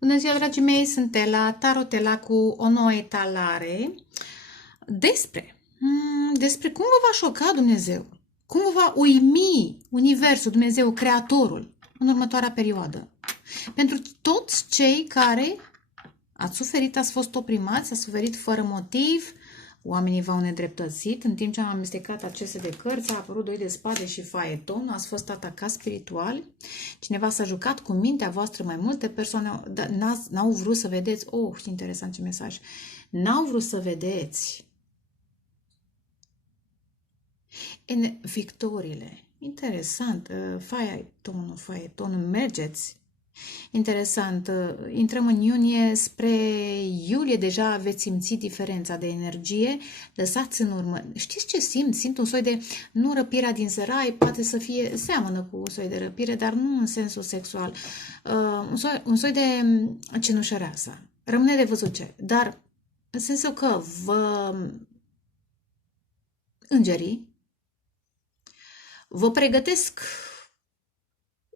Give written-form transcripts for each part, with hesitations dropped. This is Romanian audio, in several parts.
Bună ziua, dragii mei, sunt Ela, Tarotela cu o nouă etalare despre cum vă va șoca Dumnezeu, cum vă va uimi Universul, Dumnezeu, Creatorul, în următoarea perioadă. Pentru toți cei care ați suferit, ați fost oprimați, ați suferit fără motiv, oamenii v-au nedreptățit, în timp ce am amestecat aceste de cărți, a apărut 2 de spade și faeton, ați fost atacați spiritual, cineva s-a jucat cu mintea voastră, mai multe persoane n-au vrut să vedeți, interesant ce mesaj, n-au vrut să vedeți victoriile. Interesant, faetonul, mergeți. Interesant, intrăm în iunie, spre iulie deja veți simți diferența de energie, lăsați în urmă. Știți ce simt? Simt un soi de, nu răpirea din sărai, poate să fie, seamănă cu un soi de răpire, dar nu în sensul sexual, un soi de cenușăreasă. Rămâne de văzut ce, dar în sensul că îngerii vă pregătesc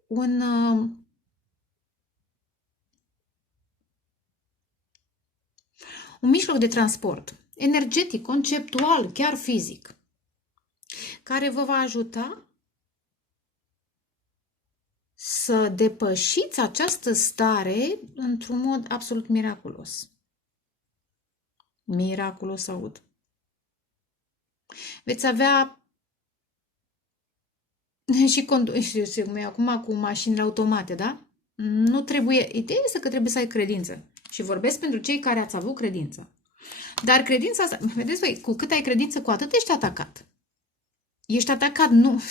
un mijloc de transport energetic, conceptual, chiar fizic, care vă va ajuta să depășiți această stare într-un mod absolut miraculos. Miraculos aud. Veți avea și acum cu mașinile automate, da? Nu trebuie, ideea este că trebuie să ai credință. Și vorbesc pentru cei care ați avut credință. Dar credința asta, vedeți voi, cu cât ai credință, cu atât ești atacat. Ești atacat, nu.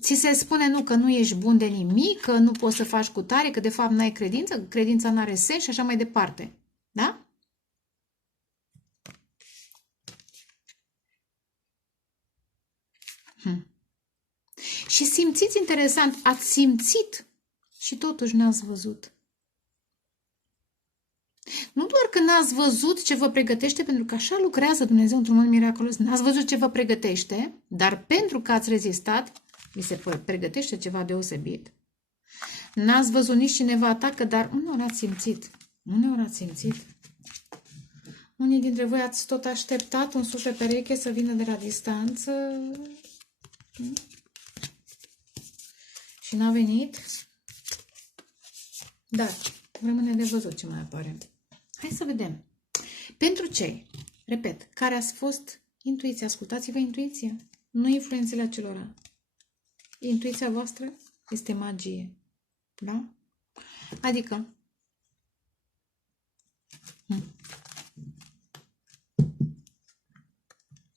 Ți se spune nu, că nu ești bun de nimic, că nu poți să faci cu tare, că de fapt n-ai credință, că credința n-are sens și așa mai departe. Da? Și simțiți interesant, ați simțit și totuși n-ați văzut. Nu doar că n-ați văzut ce vă pregătește, pentru că așa lucrează Dumnezeu într-un mod miraculos, n-ați văzut ce vă pregătește, dar pentru că ați rezistat, vi se pregătește ceva deosebit. N-ați văzut nici cineva atacă, dar uneori ați simțit. Uneori ați simțit. Unii dintre voi ați tot așteptat un suflet pereche să vină de la distanță și n-a venit. Dar rămâne de văzut ce mai apare. Hai să vedem. Pentru cei, repet, care ați fost intuiția, ascultați-vă intuiția, nu influențele acelora. Intuiția voastră este magie. Da? Adică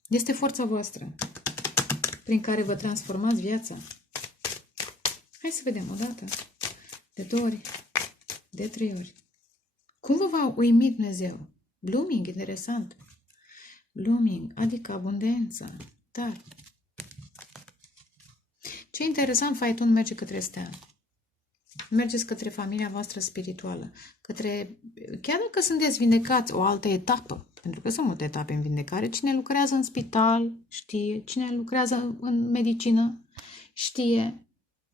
este forța voastră prin care vă transformați viața. Hai să vedem o dată, de 2 ori, de 3 ori. Cum vă va uimi Dumnezeu? Blooming, interesant. Blooming, adică abundență. Dar ce interesant, faetonul merge către stea. Mergeți către familia voastră spirituală. Chiar dacă sunteți vindecați, o altă etapă, pentru că sunt multe etape în vindecare, cine lucrează în spital știe, cine lucrează în medicină știe,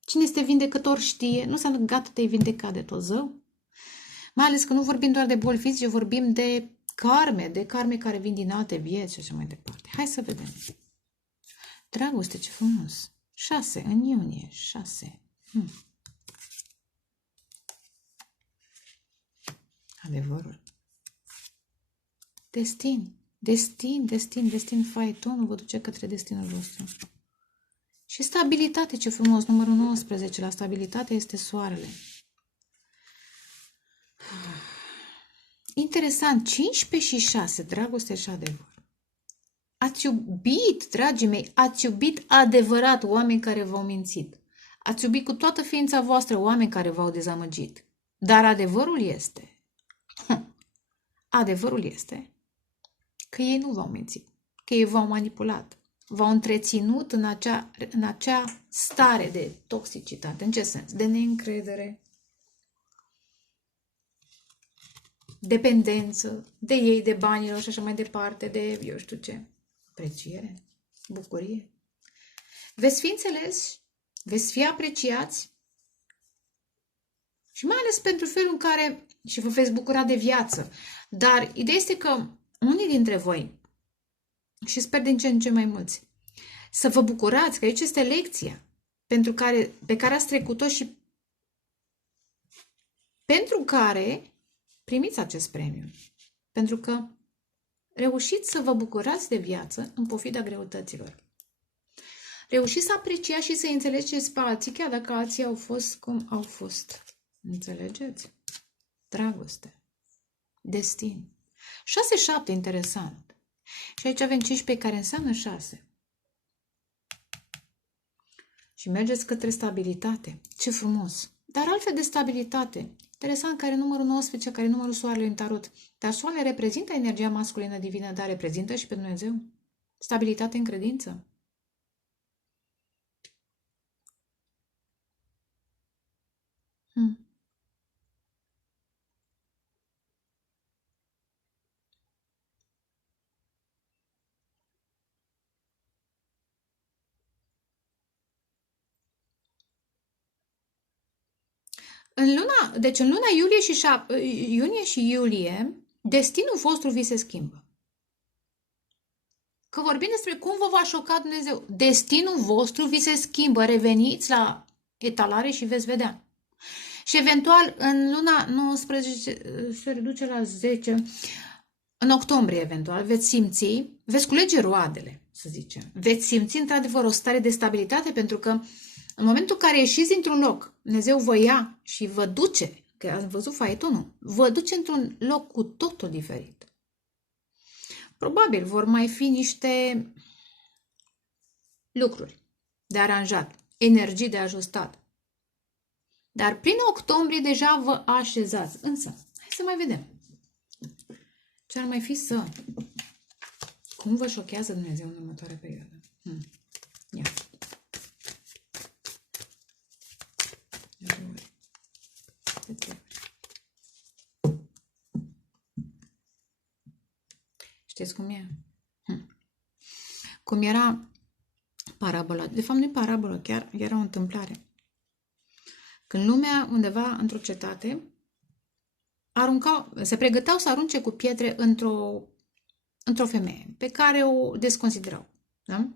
cine este vindecător știe, nu înseamnă gata, te-ai vindecat de tot zău. Mai ales că nu vorbim doar de boli fizice, vorbim de karme care vin din alte vieți și așa mai departe. Hai să vedem. Dragoste, ce frumos. 6, în iunie, 6. Adevărul. Destin, faetonul vă duce către destinul vostru. Și stabilitate, ce frumos, numărul 19, la stabilitate este soarele. Interesant, 15 și 6, dragoste și adevăr. Ați iubit, dragii mei, ați iubit adevărat oameni care v-au mințit. Ați iubit cu toată ființa voastră oameni care v-au dezamăgit. Dar adevărul este că ei nu v-au mințit, că ei v-au manipulat, v-au întreținut în acea stare de toxicitate. În ce sens? De neîncredere, dependență de ei, de banilor și așa mai departe, de eu știu ce, apreciere, bucurie. Veți fi înțeleși, veți fi apreciați Și mai ales pentru felul în care și vă veți bucura de viață. Dar ideea este că unii dintre voi, și sper din ce în ce mai mulți, să vă bucurați, că aici este lecția pe care ați trecut-o și pentru care primiți acest premiu. Pentru că reușiți să vă bucurați de viață în pofida greutăților. Reușiți să apreciați și să înțelegeți pe alții, chiar dacă alții au fost cum au fost. Înțelegeți? Dragoste. Destin. 6-7, interesant. Și aici avem 15, care înseamnă 6. Și mergeți către stabilitate. Ce frumos! Dar altfel de stabilitate. Interesant, care numărul 19, care numărul soarelui în tarot. Dar soarele reprezintă energia masculină divină, dar reprezintă și pe Dumnezeu. Stabilitate în credință. Deci în luna iunie și iulie, destinul vostru vi se schimbă. Că vorbim despre cum vă va șoca Dumnezeu. Destinul vostru vi se schimbă. Reveniți la etalare și veți vedea. Și eventual în luna 19 se reduce la 10, în octombrie eventual veți culege roadele, să zicem. Veți simți într-adevăr o stare de stabilitate, pentru că în momentul în care ieșiți dintr-un loc, Dumnezeu vă ia și vă duce, că ați văzut faetonul, vă duce într-un loc cu totul diferit. Probabil vor mai fi niște lucruri de aranjat, energii de ajustat. Dar prin octombrie deja vă așezați. Însă, hai să mai vedem. Ce ar mai fi să... Cum vă șochează Dumnezeu în următoarea perioadă? Ia. Știți cum e? Cum era parabola. De fapt, nu e parabolă, chiar era o întâmplare. Când lumea, undeva într-o cetate, se pregăteau să arunce cu pietre într-o femeie pe care o desconsiderau. Da?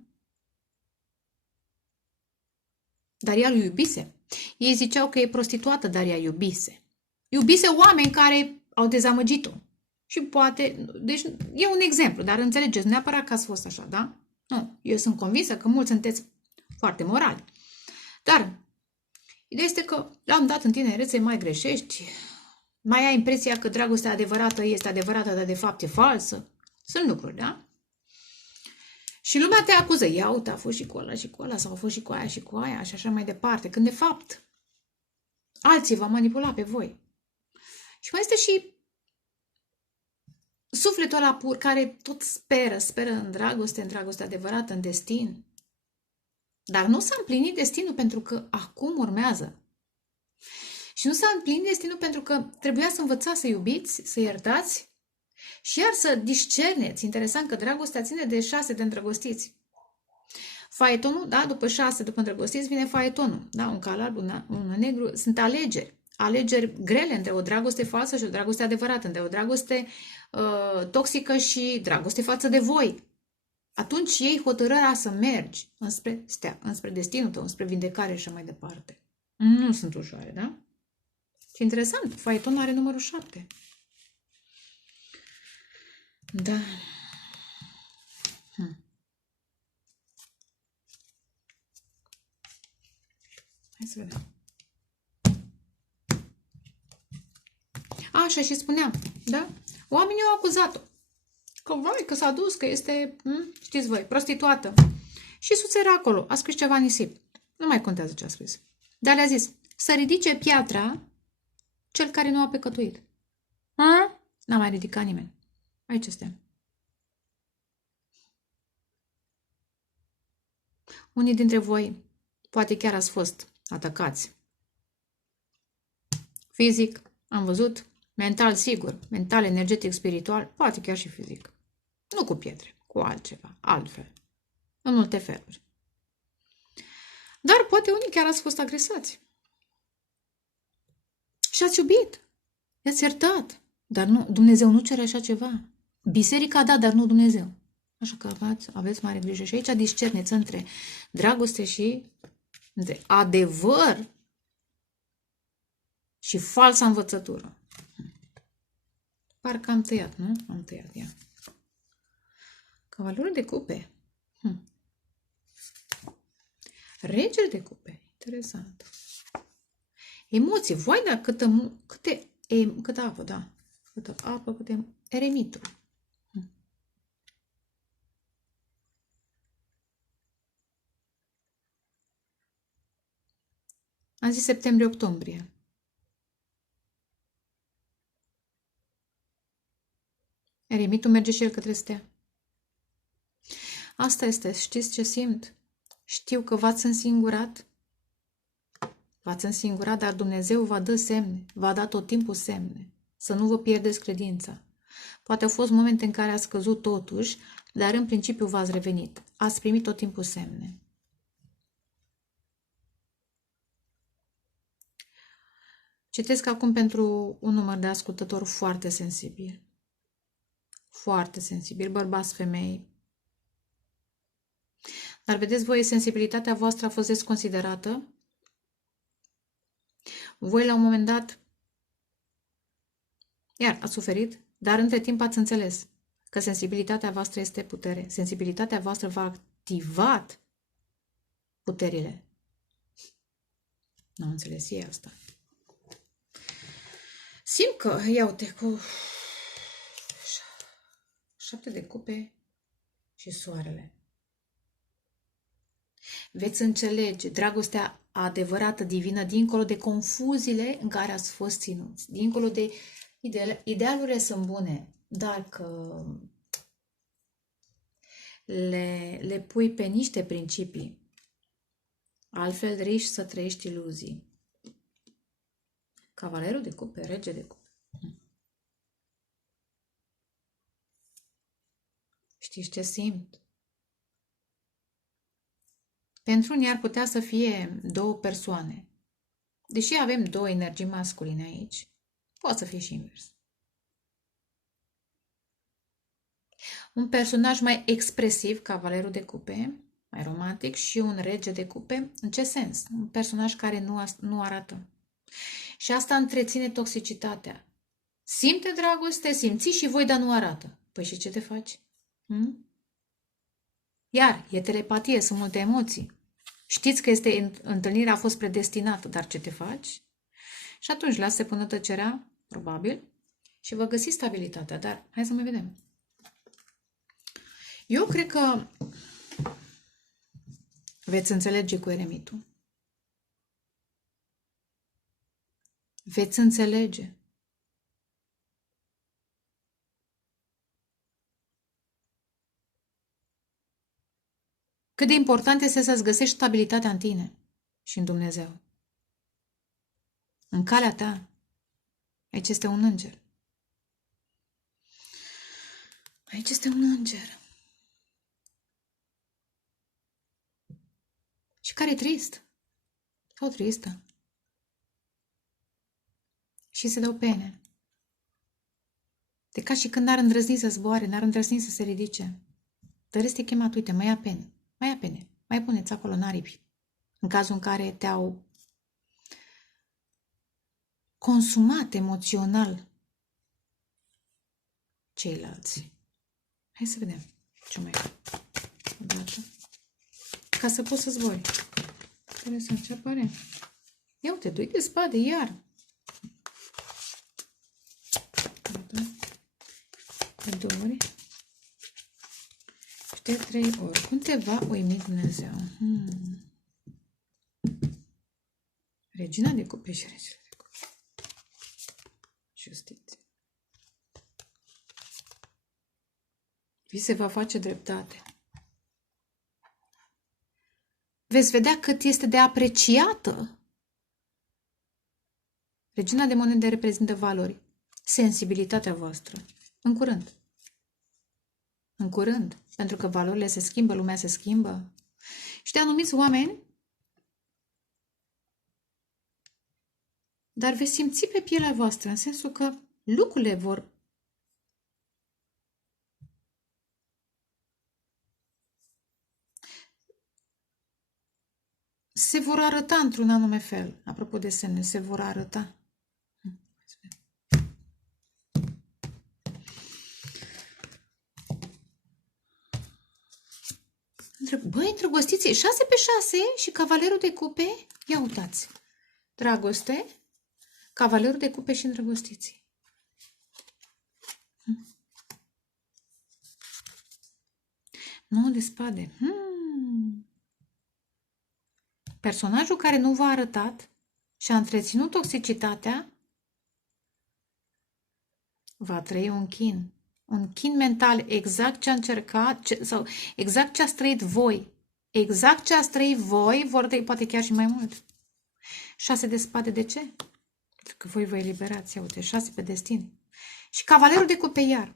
Dar ea îl iubise. Ei ziceau că e prostituată, dar ea iubise. Iubise oameni care au dezamăgit-o. Și poate, deci e un exemplu, dar înțelegeți, nu neapărat că ați fost așa, da? Nu, eu sunt convinsă că mulți sunteți foarte morali. Dar ideea este că la un dat în tinerețe mai greșești, mai ai impresia că dragostea adevărată este adevărată, dar de fapt e falsă. Sunt lucruri, da? Și lumea te acuză. Ia uite, a fost și cu ăla și cu ăla, sau a fost și cu aia și cu aia și așa mai departe. Când de fapt alții v-au manipulat pe voi. Și mai este și sufletul ăla pur care tot speră în dragoste adevărată, în destin. Dar nu s-a împlinit destinul pentru că acum urmează. Și nu s-a împlinit destinul pentru că trebuia să învățați să iubiți, să iertați și iar să discerneți. Interesant că dragostea ține de 6 de îndrăgostiți. Faetonul, da, după 6, după îndrăgostiți, vine faetonul. Da, un cal alb, un negru. Sunt alegeri. Alegeri grele între o dragoste falsă și o dragoste adevărată, între o dragoste toxică și dragoste față de voi. Atunci iei hotărârea să mergi înspre destinul tău, înspre vindecare și așa mai departe. Nu sunt ușoare, da? Și interesant, faetonul are numărul 7. Da. Hai să vedem. Așa și spuneam, da? Oamenii au acuzat-o. Că vai, că s-a dus, că este, știți voi, prostituată. Și sus era acolo, a scris ceva nisip. Nu mai contează ce a scris. Dar le-a zis, să ridice piatra cel care nu a păcătuit. N-a mai ridicat nimeni. Aici este. Unii dintre voi poate chiar ați fost atacați. Fizic, am văzut, mental sigur, mental, energetic, spiritual, poate chiar și fizic. Nu cu pietre, cu altceva, altfel. În multe feluri. Dar poate unii chiar ați fost agresați. Și ați iubit. I-ați iertat. Dar nu, Dumnezeu nu cere așa ceva. Biserica, da, dar nu Dumnezeu. Așa că aveți mare grijă. Și aici discerneți între dragoste și între adevăr și falsa învățătură. Parcă am tăiat, nu? Am tăiat, ia. Cavalerul de cupe. Regele de cupe. Interesant. Emoții. Voi, dar câtă apă, da. Câtă apă, eremitul. Am zis septembrie-octombrie. Eremitul merge și el către stea. Asta este. Știți ce simt? Știu că v-ați însingurat. V-ați însingurat, dar Dumnezeu va da semne. Va da tot timpul semne. Să nu vă pierdeți credința. Poate au fost momente în care ați căzut totuși, dar în principiu v-ați revenit. Ați primit tot timpul semne. Citesc acum pentru un număr de ascultători foarte sensibil. Foarte sensibil, bărbați, femei. Dar vedeți voi, sensibilitatea voastră a fost desconsiderată. Voi la un moment dat, iar ați suferit, dar între timp ați înțeles că sensibilitatea voastră este putere. Sensibilitatea voastră v-a activat puterile. Nu am înțeles ei asta. Simt că, ia uite, cu 7 de cupe și soarele. Veți înțelege dragostea adevărată, divină, dincolo de confuziile în care ați fost ținuți, dincolo de idealurile sunt bune, dar că le pui pe niște principii, altfel riști să trăiești iluzii. Cavalerul de cupe, rege de cupe. Știți ce simt? Pentru unii ar putea să fie două persoane. Deși avem două energii masculine aici, poate să fie și invers. Un personaj mai expresiv, cavalerul de cupe, mai romantic, și un rege de cupe. În ce sens? Un personaj care nu arată. Și asta întreține toxicitatea. Simte dragoste, simți și voi, dar nu arată. Păi și ce te faci? Iar, e telepatie, sunt multe emoții. Știți că întâlnirea a fost predestinată, dar ce te faci? Și atunci lasă până tăcerea, probabil, și vă găsi stabilitatea. Dar hai să mai vedem. Eu cred că veți înțelege cu eremitul. Veți înțelege. Cât de important este să-ți găsești stabilitatea în tine și în Dumnezeu. În calea ta. Aici este un înger. Aici este un înger. Și care e trist. Sau tristă. Și se dau pene. De ca și când n-ar îndrăzni să zboare, n-ar îndrăzni să se ridice. Dar este chemat, uite, mai ia pene. Mai ia pene. Mai puneți acolo în aripi. În cazul în care te-au consumat emoțional ceilalți. Hai să vedem ce mai e. Odată. Ca să poți să zbori. Interesant, ce apare? Ia uite, 2 de spade, iar. De 2 ori. Și de 3 ori. Cum te va uimi Dumnezeu? Regina de cupe și regele de cupe. Justiție. Vi se va face dreptate. Veți vedea cât este de apreciată. Regina de monede reprezintă valori. Sensibilitatea voastră. În curând. În curând. Pentru că valorile se schimbă, lumea se schimbă. Și de anumiți oameni dar veți simți pe pielea voastră, în sensul că lucrurile se vor arăta într-un anume fel. Apropo de semne, se vor arăta. Băi, îndrăgostiții, 6 pe 6 și cavalerul de cupe, ia uitați. Dragoste, cavalerul de cupe și îndrăgostiții. Nu de spade. Personajul care nu v-a arătat și a întreținut toxicitatea va trăi un chin. Un chin mental, exact ce a încercat, sau exact ce ați trăit voi. Exact ce ați trăit voi, vor trăi poate chiar și mai mult. 6 de spade, de ce? Pentru că voi vă eliberați, ia uite, 6 pe destin. Și cavalerul de cupe iar.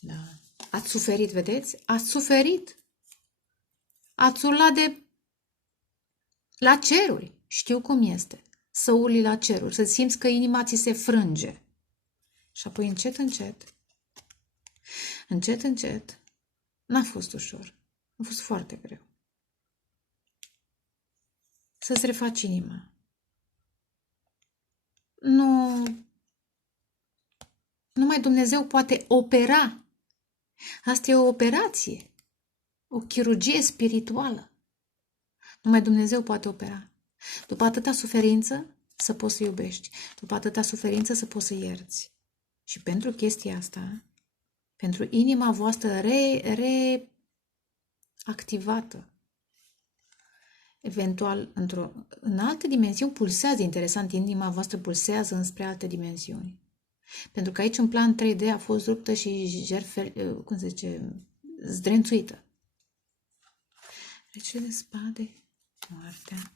Da. Ați suferit, vedeți? Ați suferit. Ați urlat la ceruri. Știu cum este. Să urli la ceruri, să simți că inima ți se frânge. Și apoi încet, încet, n-a fost ușor. A fost foarte greu. Să-ți refaci inima. Nu, numai Dumnezeu poate opera. Asta e o operație. O chirurgie spirituală. Numai Dumnezeu poate opera. După atâta suferință, să poți să iubești. După atâta suferință, să poți să ierți. Și pentru chestia asta, pentru inima voastră reactivată, eventual în alte dimensiuni pulsează, interesant, inima voastră pulsează înspre alte dimensiuni. Pentru că aici în plan 3D a fost ruptă și zdrențuită. Regele de spade, moartea.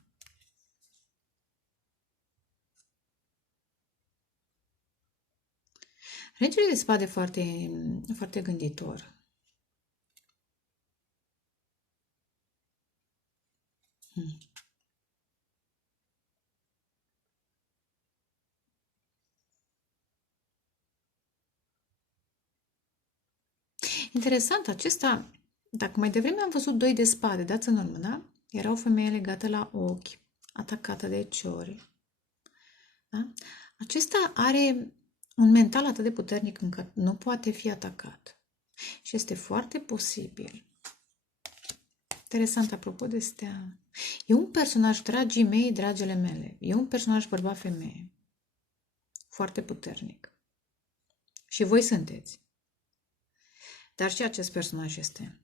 Regele de spade foarte, foarte gânditor. Interesant, acesta, dacă mai devreme am văzut 2 de spade, dați în urmă, da? Era o femeie legată la ochi, atacată de ciori. Da? Acesta are un mental atât de puternic încât nu poate fi atacat. Și este foarte posibil. Interesant, apropo de stea. E un personaj, dragii mei, dragele mele, e un personaj bărbat-femeie. Foarte puternic. Și voi sunteți. Dar și acest personaj este.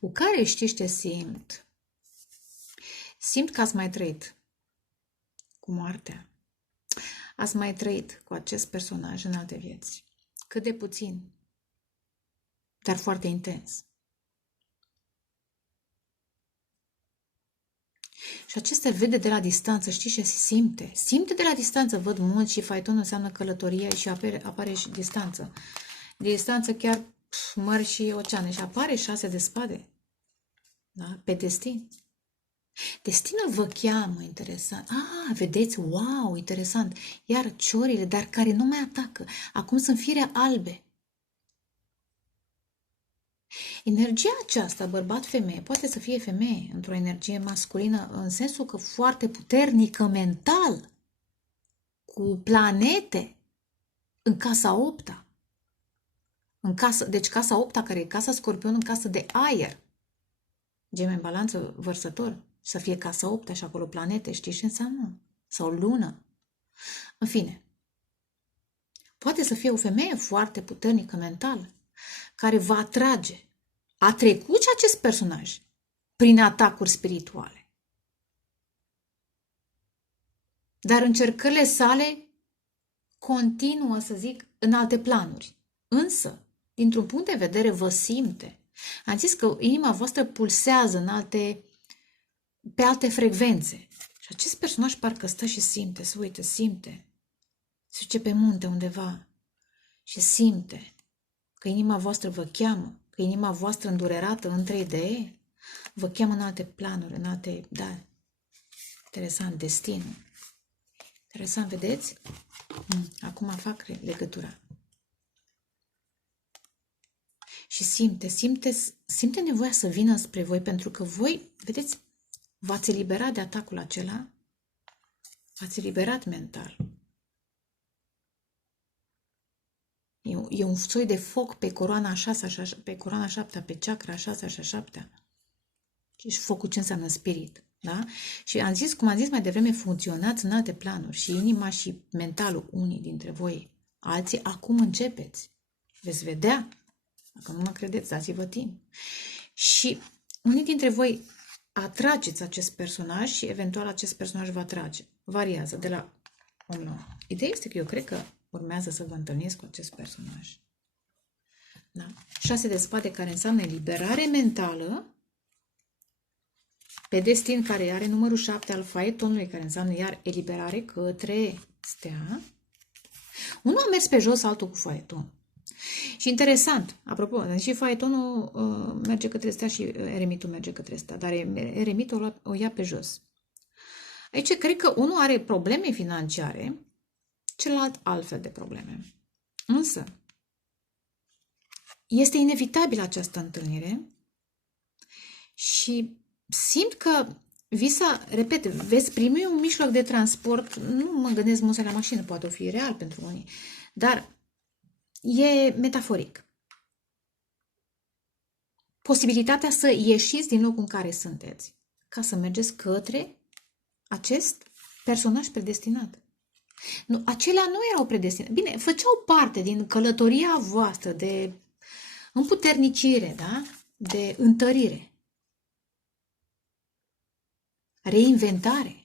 Cu care știți ce simt? Simt că ați mai trăit cu moartea. Ați mai trăit cu acest personaj în alte vieți. Cât de puțin, dar foarte intens. Și acesta vede de la distanță, știți ce se simte? Simte de la distanță, văd mult și faiton înseamnă călătorie și apare și distanță. De distanță chiar mări și oceane și apare 6 de spade. Da? Pe destin. Destinul vă cheamă, interesant. Vedeți, wow, interesant. Iar ciorile, dar care nu mai atacă. Acum sunt fire albe. Energia aceasta, bărbat-femeie, poate să fie femeie într-o energie masculină, în sensul că foarte puternică mental, cu planete, în casa 8-a. Deci casa 8-a, care e casa Scorpion, în casă de aer. Gemeni, Balanță, Vărsător. Să fie casa 8-a și acolo planete, știi ce înseamnă? Sau lună. În fine. Poate să fie o femeie foarte puternică mental, care va atrage. A trecut și acest personaj prin atacuri spirituale. Dar încercările sale continuă, să zic, în alte planuri. Însă, dintr-un punct de vedere, vă simte. Am zis că inima voastră pulsează pe alte frecvențe. Și acest personaj parcă stă și simte, se uită, simte. Se duce pe munte undeva și simte că inima voastră vă cheamă, că inima voastră îndurerată în 3D Vă cheamă în alte planuri, în alte... Da, interesant, destinul. Interesant, vedeți? Acum fac legătura. Și simte nevoia să vină spre voi, pentru că voi, vedeți, v-ați eliberat de atacul acela, v-ați eliberat mental. E un soi de foc pe coroana a 6-a, pe coroana 7-a, pe chakra a 6-a și a 7-a. Și focul ce înseamnă spirit, da? Și cum am zis mai devreme, funcționați în alte planuri, și inima și mentalul, unii dintre voi, alții, acum începeți. Veți vedea. Dacă nu mă credeți, dați-vă timp. Și unii dintre voi atrageți acest personaj și eventual acest personaj vă atrage. Variază de la om la om. Ideea este că eu cred că urmează să vă întâlniți cu acest personaj. Da? 6 de spade, care înseamnă eliberare mentală, pe destin, care are numărul 7 al faetonului, care înseamnă iar eliberare către stea. Unul a mers pe jos, altul cu faeton. Și interesant, apropo, și faetonul merge către stea și eremitul merge către stea, dar eremitul o ia pe jos. Aici cred că unul are probleme financiare, celălalt altfel de probleme. Însă, este inevitabilă această întâlnire și simt că repet, veți primi un mijloc de transport, nu mă gândesc mult la mașină, poate o fi real pentru unii, dar e metaforic. Posibilitatea să ieșiți din locul în care sunteți, ca să mergeți către acest personaj predestinat. Nu, acelea nu erau predestinate. Bine, făceau parte din călătoria voastră de împuternicire, da? De întărire. Reinventare.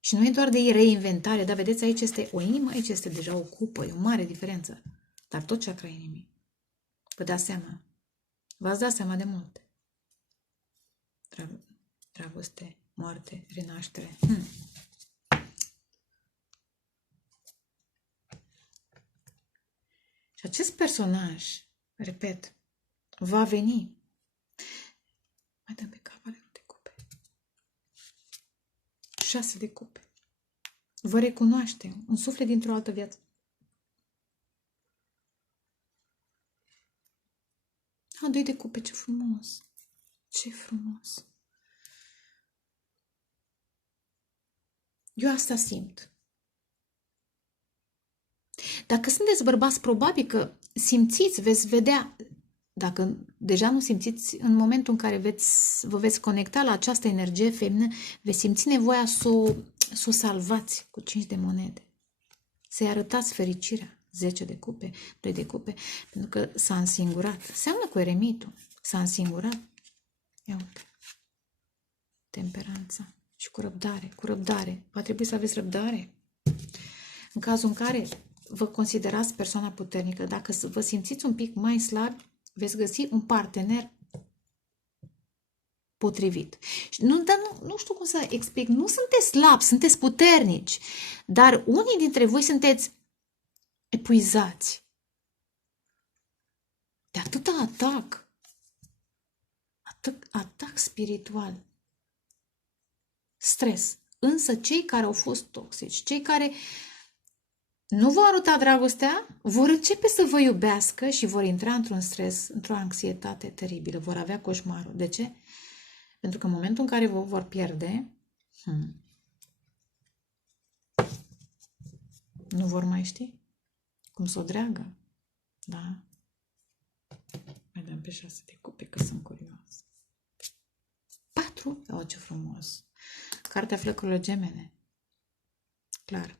Și nu e doar de reinventare, dar vedeți, aici este o inimă, aici este deja o cupă, e o mare diferență. Dar tot chakra inimii. Vă dați seama. V-ați dat seama de multe. Dragoste, moarte, renaștere. Și acest personaj, repet, va veni. Mai dăm pe cap, ale de cupe. 6 de cupe. Vă recunoaște un suflet dintr-o altă viață. A, 2 de cupe, ce frumos. Ce frumos. Eu asta simt. Dacă sunteți bărbați, probabil că simțiți, veți vedea, dacă deja nu simțiți, în momentul în care vă veți conecta la această energie feminină, veți simți nevoia să o salvați cu 5 de monede. Să-i arătați fericirea. 10 de cupe, 2 de cupe, pentru că s-a însingurat. Seamănă cu eremitul. S-a însingurat. Ia uite. Temperanța. Și cu răbdare. Cu răbdare. Va trebui să aveți răbdare. În cazul în care vă considerați persoana puternică, dacă vă simțiți un pic mai slab, veți găsi un partener potrivit. Nu știu cum să explic. Nu sunteți slabi, sunteți puternici. Dar unii dintre voi sunteți epuizați de atâta atac spiritual, stres. Însă cei care au fost toxici, cei care nu v-au arătat dragostea, vor începe să vă iubească și vor intra într-un stres, într-o anxietate teribilă, vor avea coșmarul. De ce? Pentru că în momentul în care vă vor pierde, nu vor mai ști cum să o dreagă. Da? Mai dăm pe 6 de cupe, că sunt curioasă. 4? Oh, ce frumos! Cartea Flăcurilor Gemene. Clar.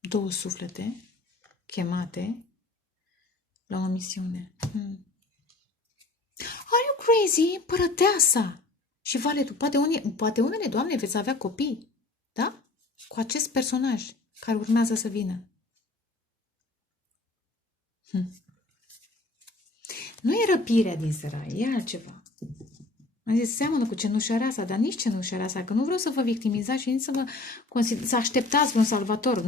2 suflete chemate la o misiune. Are you crazy? Părăteasa! Și valetul. Poate unele, Doamne, veți avea copii. Da? Cu acest personaj care urmează să vină. Nu e răpirea din sărai, e altceva. Am zis, seamănă cu cenușăreasa, dar nici cenușăreasa, că nu vreau să vă victimizați și nici să așteptați un salvator.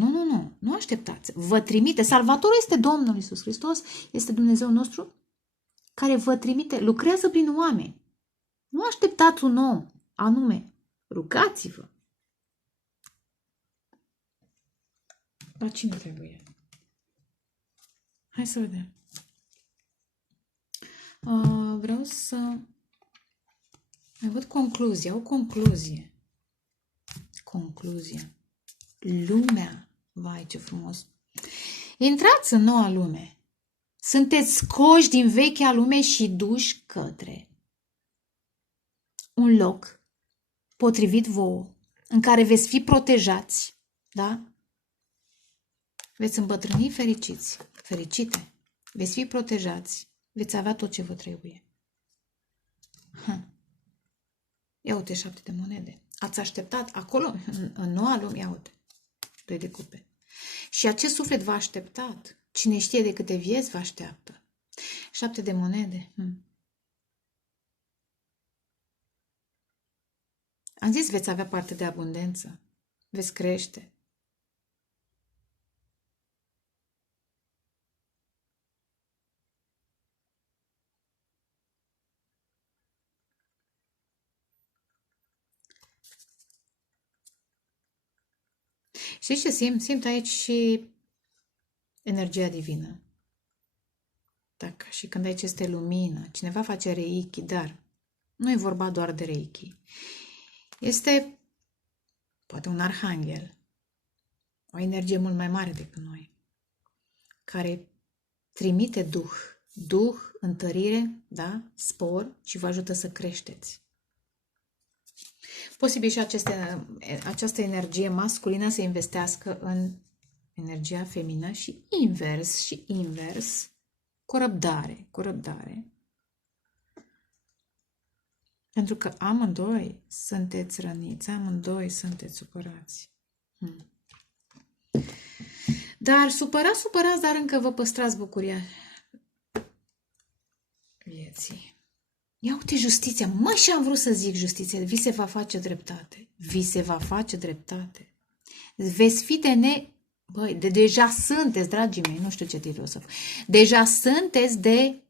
Nu așteptați. Vă trimite. Salvatorul este Domnul Iisus Hristos, este Dumnezeu nostru care vă trimite, lucrează prin oameni. Nu așteptați un om anume. Rugați-vă. La cine trebuie? Hai să vedem. Vreau să mai văd concluzia. O concluzie. Concluzia. Lumea. Vai, ce frumos. Intrați în noua lume. Sunteți scoși din vechea lume și duși către un loc potrivit vouă, în care veți fi protejați, da? Veți îmbătrâni fericiți, fericite, veți fi protejați, veți avea tot ce vă trebuie. Ia uite 7 de monede. Ați așteptat acolo, în noua lume, ia uite, 2 de cupe. Și acest suflet v-a așteptat. Cine știe de câte vieți vă așteaptă. 7 de monede. Am zis, veți avea parte de abundență. Veți crește. Știți ce simt? Simt aici și energia divină. Dacă și când aici este lumină, cineva face reiki, dar nu e vorba doar de reiki. Este poate un arhanghel, o energie mult mai mare decât noi, care trimite duh, întărire, da, spor și vă ajută să creșteți. Posibil și această energie masculină să investească în energia feminină și invers, cu răbdare. Pentru că amândoi sunteți răniți, amândoi sunteți supărați. Dar supărați, dar încă vă păstrați bucuria vieții. Ia uite justiția. Mă, și am vrut să zic justiția. Vi se va face dreptate. Vi se va face dreptate. Veți fi Băi, deja sunteți, dragii mei, nu știu ce titlu o să fac. Deja sunteți de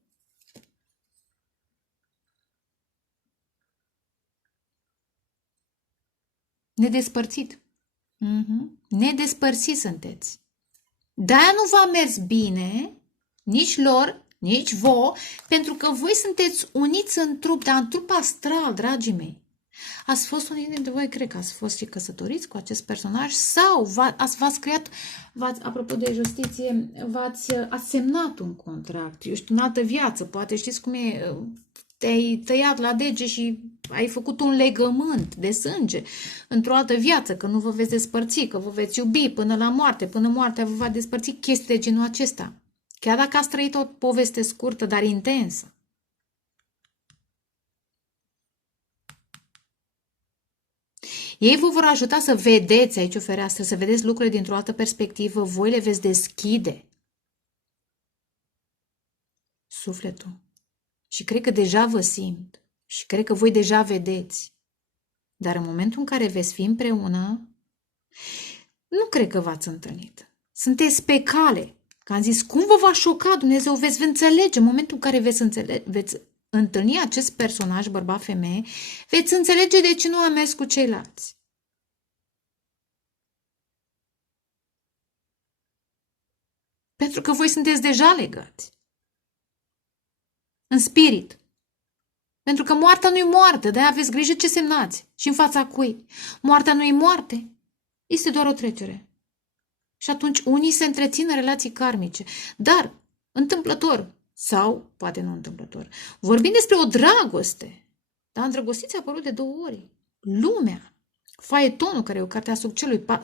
nedespărțit. Nedespărțiți sunteți. De-aia nu v-a mers bine, nici lor, nici vouă, pentru că voi sunteți uniți în trup, dar în trup astral, dragii mei. Ați fost unii dintre voi, cred că ați fost și căsătoriți cu acest personaj sau v-ați creat, apropo de justiție, ați semnat un contract, eu știu, în altă viață, poate știți cum e, te-ai tăiat la dege și ai făcut un legământ de sânge într-o altă viață, că nu vă veți despărți, că vă veți iubi până la moarte, până moartea vă va despărți, chestii de genul acesta. Chiar dacă ați trăit o poveste scurtă, dar intensă. Ei vă vor ajuta să vedeți aici o fereastră, să vedeți lucrurile dintr-o altă perspectivă, voi le veți deschide sufletul. Și cred că deja vă simt și cred că voi deja vedeți. Dar în momentul în care veți fi împreună, nu cred că v-ați întâlnit. Sunteți pe cale. Că am zis, cum vă va șoca Dumnezeu? Veți înțelege. În momentul în care veți întâlni acest personaj, bărbat-femeie, veți înțelege de ce nu am mers cu ceilalți. Pentru că voi sunteți deja legați. În spirit. Pentru că moartea nu-i moarte, de-aia aveți grijă ce semnați și în fața cui. Moartea nu-i moarte, este doar o trecere. Și atunci unii se întrețin în relații karmice, dar întâmplător sau poate nu întâmplător. Vorbim despre o dragoste, dar îndrăgostiți a apărut de 2 ori. Lumea, faetonul, care e o carte a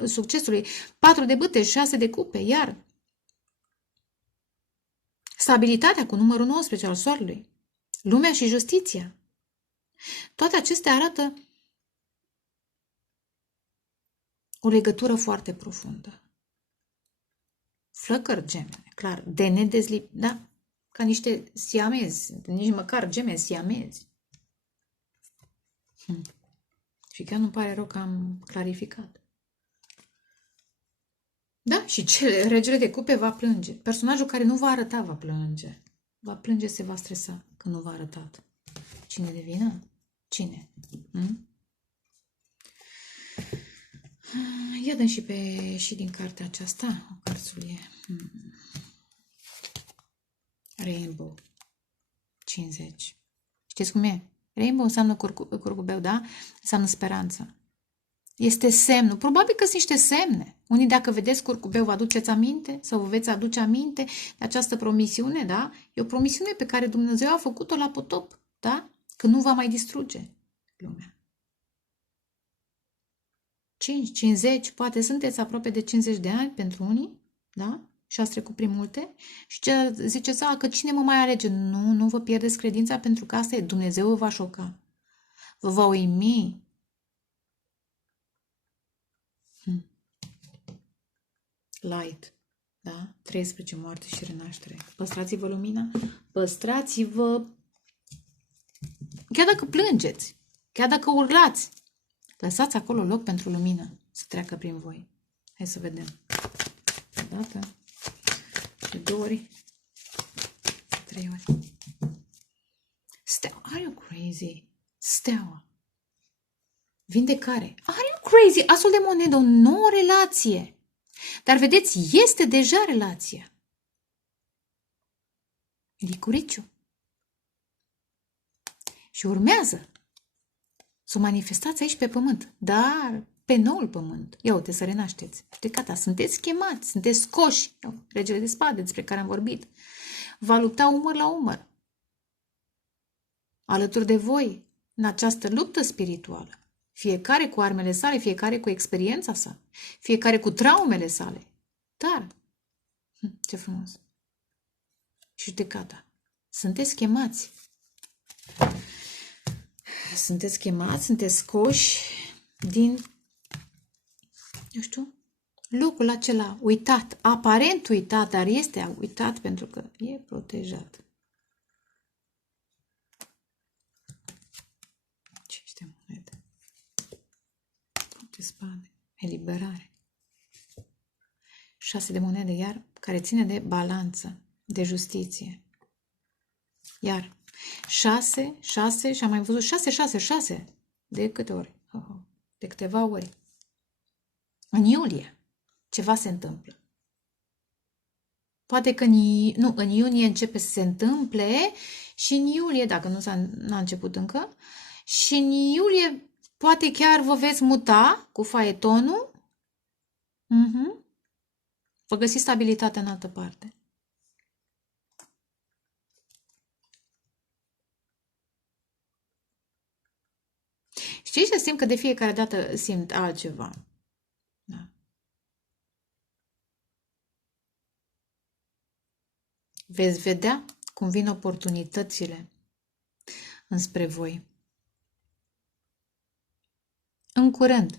succesului, 4 de bâte, 6 de cupe, iar stabilitatea cu numărul 19 al soarelui, lumea și justiția. Toate acestea arată o legătură foarte profundă. Flăcări gemene, clar, de nedezlip, da? Ca niște siamezi, nici măcar gemeni siamezi. Și chiar nu pare rău că am clarificat. Da, și regele de cupe va plânge. Personajul care nu va arăta va plânge. Va plânge, se va stresa că nu v-a arătat. Cine de vină? Cine? Ia dăm și din cartea aceasta, o cărțulie. Rainbow. 50. Știți cum e? Rainbow înseamnă curcubeu, da? Înseamnă speranță. Este semnul. Probabil că sunt niște semne. Unii, dacă vedeți curcubeu, vă aduceți aminte sau vă veți aduce aminte de această promisiune, da? E o promisiune pe care Dumnezeu a făcut-o la potop, da? Că nu va mai distruge lumea. 50, poate sunteți aproape de 50 de ani pentru unii, da? Și ați trecut prin multe. Și ce ziceți, că cine mă mai alege? Nu vă pierdeți credința, pentru că asta e. Dumnezeu vă va șoca. Vă va uimi. Light. Da? 13, moarte și renaștere. Păstrați-vă lumina. Păstrați-vă. Chiar dacă plângeți. Chiar dacă urlați. Lăsați acolo loc pentru lumină să treacă prin voi. Hai să vedem. O dată. De 2 ori. 3 ori. Steaua. Are you crazy? Steaua. Vindecare. Are you crazy? Asul de monedă. O nouă relație. Dar vedeți, este deja relația. Licuriciu. Și urmează să o manifestați aici pe pământ. Dar pe noul pământ. Ia uite, să renașteți. Judecata. Sunteți chemați, sunteți scoși. Regele de spade, despre care am vorbit. Va lupta umăr la umăr. Alături de voi, în această luptă spirituală. Fiecare cu armele sale, fiecare cu experiența sa, fiecare cu traumele sale. Dar, ce frumos! Și judecata. Sunteți chemați. Sunteți chemați, sunteți scoși din, eu știu, locul acela uitat, aparent uitat, dar este uitat pentru că e protejat. Ce este monedă? De spade, eliberare. 6 de monede, iar care ține de balanță, de justiție. Iar 6 și am mai văzut 6. De câte ori? De câteva ori. În iulie ceva se întâmplă. Poate că în iunie începe să se întâmple și în iulie, dacă nu n-a început încă, și în iulie poate chiar vă veți muta cu faetonul. Vă găsiți stabilitatea în altă parte. Știi ce simt? Că de fiecare dată simt altceva. Da. Veți vedea cum vin oportunitățile înspre voi. În curând.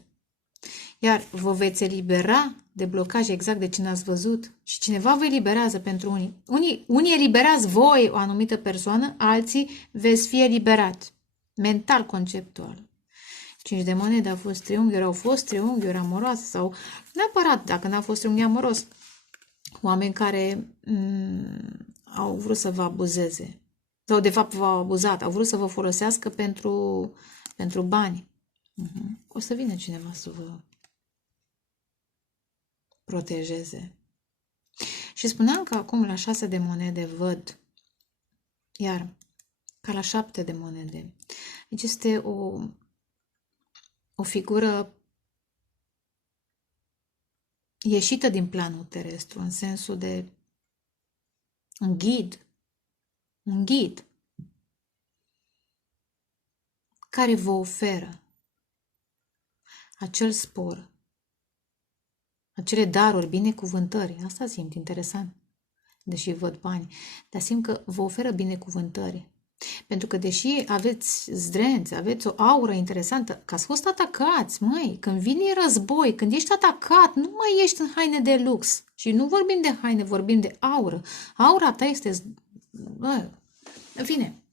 Iar vă veți elibera de blocaj exact de cine ați văzut. Și cineva vă eliberează pentru unii. Unii eliberați voi o anumită persoană, alții veți fi eliberați. Mental, conceptual. 5 de monede au fost triunghiuri amoroase sau neapărat dacă n-a fost triunghi amoros. Oameni care au vrut să vă abuzeze. Sau de fapt v-au abuzat. Au vrut să vă folosească pentru bani. O să vină cineva să vă protejeze. Și spuneam că acum la 6 de monede văd, iar ca la 7 de monede. Deci este o figură ieșită din planul terestru, în sensul de un ghid care vă oferă acel spor, acele daruri, binecuvântări. Asta simt interesant, deși văd bani, dar simt că vă oferă binecuvântări. Pentru că deși aveți zdrențe, aveți o aură interesantă, că ați fost atacați, măi, când vine război, când ești atacat, nu mai ești în haine de lux. Și nu vorbim de haine, vorbim de aură. Aura ta este... În fine,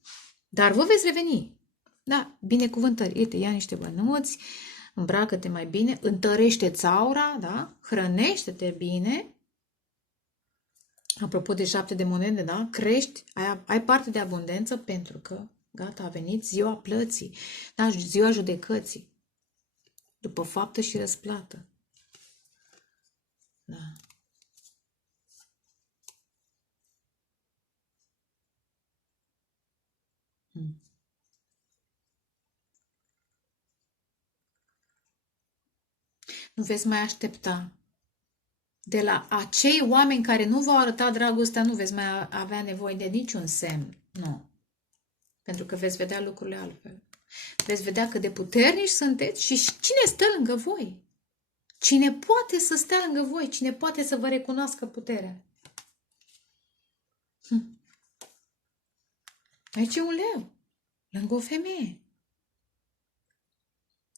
dar vă veți reveni. Da, binecuvântări. Uite, ia niște bănuți, îmbracă-te mai bine, întărește-ți aura, da? Hrănește-te bine. Apropo de 7 de monede, da? Crești, ai parte de abundență pentru că, gata, a venit ziua plății, da? Ziua judecății, după faptă și răsplată. Da. Nu veți mai aștepta. De la acei oameni care nu v-au arătat dragostea, nu veți mai avea nevoie de niciun semn. Nu. Pentru că veți vedea lucrurile altfel. Veți vedea cât de puternici sunteți și cine stă lângă voi. Cine poate să stea lângă voi, cine poate să vă recunoască puterea. Aici e un leu, lângă o femeie.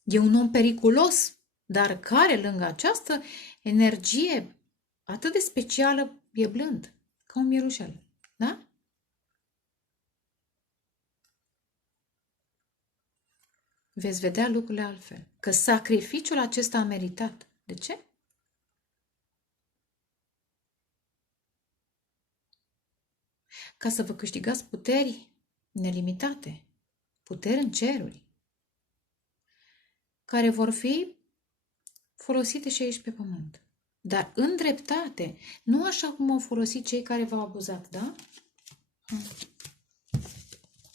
E un om periculos, dar care lângă această energie atât de specială e blând, ca un mielușel. Da? Veți vedea lucrurile altfel. Că sacrificiul acesta a meritat. De ce? Ca să vă câștigați puteri nelimitate, puteri în ceruri, care vor fi folosite și aici pe pământ. Dar în dreptate, nu așa cum au folosit cei care v-au abuzat, da?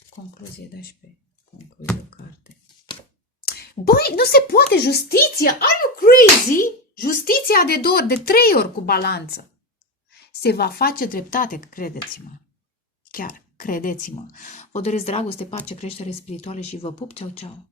Concluzie, da, și pe concluzie o carte. Băi, nu se poate, justiția! Are you crazy? Justiția de 2 ori, de 3 ori cu balanță. Se va face dreptate, credeți-mă. Chiar, credeți-mă. Vă doresc dragoste, pace, creștere spirituală și vă pup, ceau, ceau.